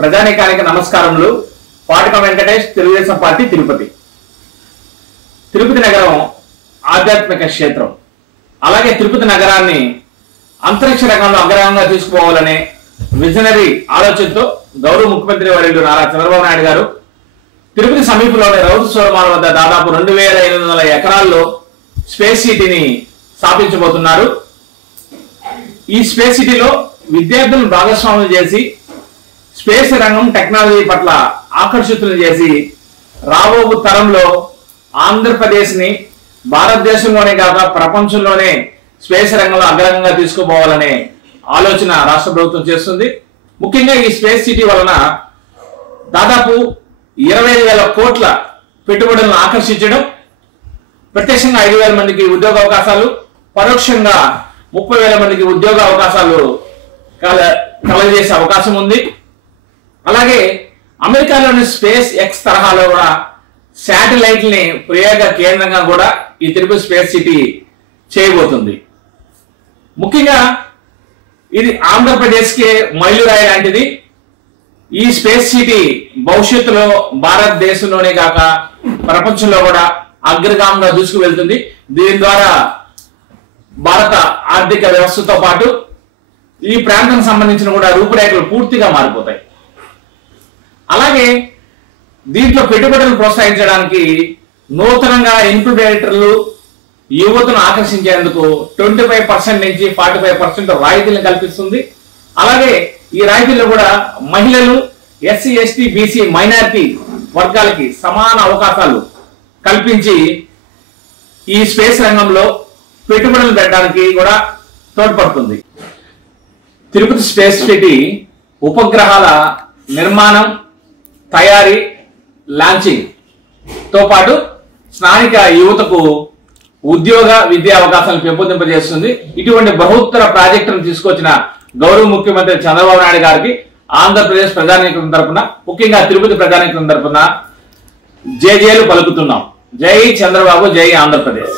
ప్రజానీకానికి నమస్కారములు. పాటక వెంకటేష్, తెలుగుదేశం పార్టీ, తిరుపతి. తిరుపతి నగరం ఆధ్యాత్మిక క్షేత్రం. అలాగే తిరుపతి నగరాన్ని అంతరిక్ష రంగంలో అగ్రహంగా తీసుకుపోవాలనే విజనరీ ఆలోచనతో గౌరవ ముఖ్యమంత్రి వర్యులు నారా చంద్రబాబు నాయుడు గారు తిరుపతి సమీపంలోని రౌతుస్వరమాల వద్ద దాదాపు 2800 ఎకరాల్లో స్పేస్ సిటీని స్థాపించబోతున్నారు. ఈ స్పేస్ సిటీలో విద్యార్థులను భాగస్వాములు చేసి స్పేస్ రంగం టెక్నాలజీ పట్ల ఆకర్షితులు చేసి రాబోయే తరంలో ఆంధ్రప్రదేశ్ ని భారతదేశంలోనే కాక ప్రపంచంలోనే స్పేస్ రంగంలో అగ్రహంగా తీసుకుపోవాలనే ఆలోచన రాష్ట్ర ప్రభుత్వం చేస్తుంది. ముఖ్యంగా ఈ స్పేస్ సిటీ వలన దాదాపు 25,000 కోట్ల పెట్టుబడులను ఆకర్షించడం, ప్రత్యక్షంగా 5,000 మందికి ఉద్యోగ అవకాశాలు, పరోక్షంగా 30,000 మందికి ఉద్యోగ అవకాశాలు కలగజేసే అవకాశం ఉంది. అలాగే అమెరికాలోని స్పేస్ ఎక్స్ తరహాలో కూడా శాటిలైట్ ని ప్రయోగ కేంద్రంగా కూడా ఈ తిరుపతి స్పేస్ సిటీ చేయబోతుంది. ముఖ్యంగా ఇది ఆంధ్రప్రదేశ్ కి మైలురాయి లాంటిది. ఈ స్పేస్ సిటీ భవిష్యత్తులో భారతదేశంలోనే కాక ప్రపంచంలో కూడా అగ్రగామంగా దూసుకు వెళ్తుంది. దీని ద్వారా భారత ఆర్థిక వ్యవస్థతో పాటు ఈ ప్రాంతానికి సంబంధించిన కూడా రూపురేఖలు పూర్తిగా మారిపోతాయి. అలాగే దీంట్లో పెట్టుబడులను ప్రోత్సహించడానికి నూతనంగా ఇన్క్యుబేటర్లు యువతను ఆకర్షించేందుకు 25% నుంచి 45% రాయితీలను కల్పిస్తుంది. అలాగే ఈ రాయితీల్లో కూడా మహిళలు, ఎస్సీ, ఎస్టీ, బీసీ, మైనారిటీ వర్గాలకి సమాన అవకాశాలు కల్పించి ఈ స్పేస్ రంగంలో పెట్టుబడులు పెట్టడానికి కూడా తోడ్పడుతుంది. తిరుపతి స్పేస్ సిటీ ఉపగ్రహాల నిర్మాణం, తయారీ, లాంచింగ్ తో పాటు స్థానిక యువతకు ఉద్యోగ విద్యా అవకాశాలను పెంపొందింపజేస్తుంది. ఇటువంటి బృహత్తర ప్రాజెక్టును తీసుకొచ్చిన గౌరవ ముఖ్యమంత్రి చంద్రబాబు నాయుడు గారికి ఆంధ్రప్రదేశ్ ప్రజానీకం తరపున, ముఖ్యంగా తిరుపతి ప్రజానీకం తరపున జేజేలు పలుకుతున్నాం. జై చంద్రబాబు, జై ఆంధ్రప్రదేశ్.